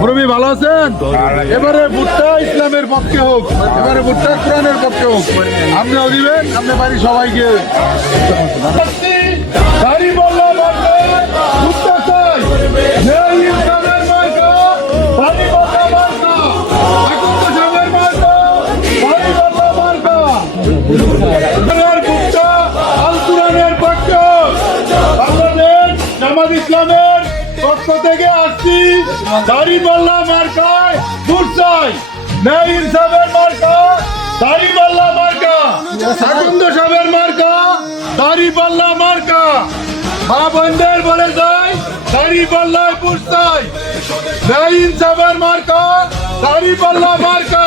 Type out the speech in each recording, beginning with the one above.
মুরব্বী ভালো আছেন? এবারে ভুট্টা ইসলামের পক্ষে হোক, এবারে ভুট্টা কোরআনের পক্ষে হোক। আপনিও দিবেন, আপনার বাড়ির সবাইকে। ইসলামের পক্ষ থেকে আসছি, দাড়িপাল্লা মার্কায় ভোট চাই। ন্যায় ইনসাফের মার্কা দাড়িপাল্লা মার্কা, আকন্দ সাহেবের মার্কা দাড়িপাল্লা মার্কা। মা বোনদের বলে যাই, দাড়িপাল্লায় ভোট চাই। ন্যায় ইনসাফের মার্কা দাড়িপাল্লা মার্কা,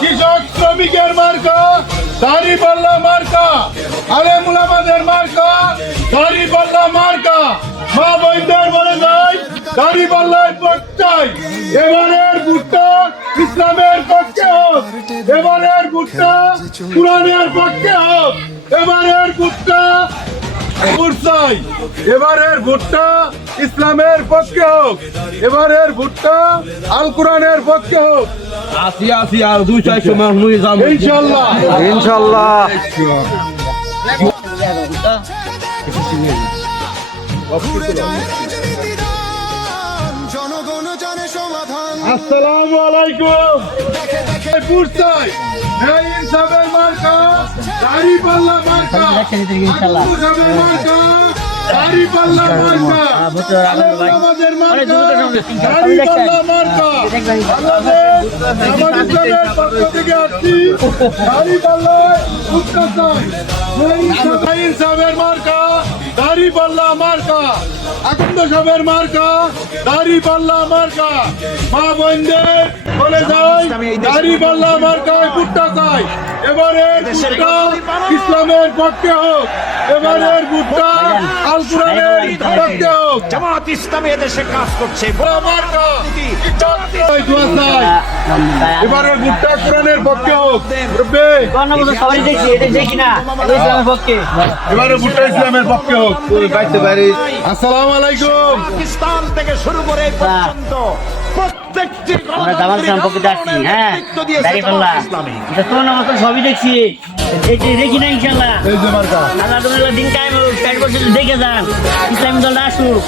কৃষক শ্রমিকের মার্কা দাড়িপাল্লা মার্কা, আলেম উলামাদের মার্কা দাড়িপাল্লা মার্কা। মা বোনদের বলে যায়, দাড়িপাল্লায় ভোট চাই। এবারের ভোটটা ইসলামের পক্ষে হোক, এবারের ভোটটা কোরআনের পক্ষে হোক, এবারের ভোটটা ভোট চাই। এবারের ভোটটা ইসলামের পক্ষে হোক, এবারের ভোটটা আল কোরআনের পক্ষে হোক। আর 2-4 মাস নই যাম ইনশাআল্লাহ ইনশাআল্লাহ। আসসালামু আলাইকুম। ভোট চাই, ন্যায় ইনসাফের মার্কা দাড়িপাল্লা মার্কা, ইনশাআল্লাহ মার্কা দাড়িপাল্লা মার্কা, আমাদের মার্কা দাড়িপাল্লা মার্কা। আমাদের পক্ষ থেকে আসছি, দাড়িপাল্লায় ভোটটা চাই। ন্যায় ইনসাফের মার্কা দাড়িপাল্লা মার্কা, আকন্দ সাহেবের মার্কা দাড়িপাল্লা মার্কা। মা বোনদের বলে যায়, দাড়িপাল্লা মার্কায় ভোটটা চাই। এবারের ভোটটা ইসলামের পক্ষে হোক, এবারের ভোটটা আল কোরআনের পক্ষে হোক। জামাত ইসলামী এদেশে কাজ করছে। মার্কা এবারের ভোটটা কোরআনের পক্ষে হোক। এবারে ভোটটা ইসলামের পক্ষে হোক। আসসালামু আলাইকুম। পাকিস্তান থেকে শুরু করে এই পর্যন্ত প্রত্যেকটি সবই দেখছি, দেখি না ইনশাল্লাহ। আল্লাহ দিন কায়েম হোক, 60 বছর দেখে যান, ইসলামী দলটা আসুক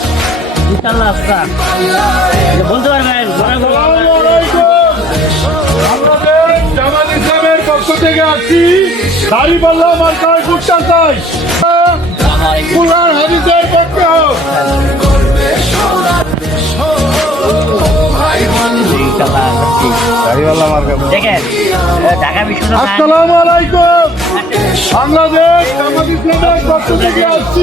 ইনশাল্লাহ। বলতে পারবেন জামাত ইসলামের পক্ষ থেকে আসছি, দাড়িপাল্লা মার্কায় ভোটটা চাই। কুরআন হাদিসের পক্ষে হোক। আসসালামু আলাইকুম। বাংলাদেশ জামাত ইসলামের পক্ষ থেকে আসছি।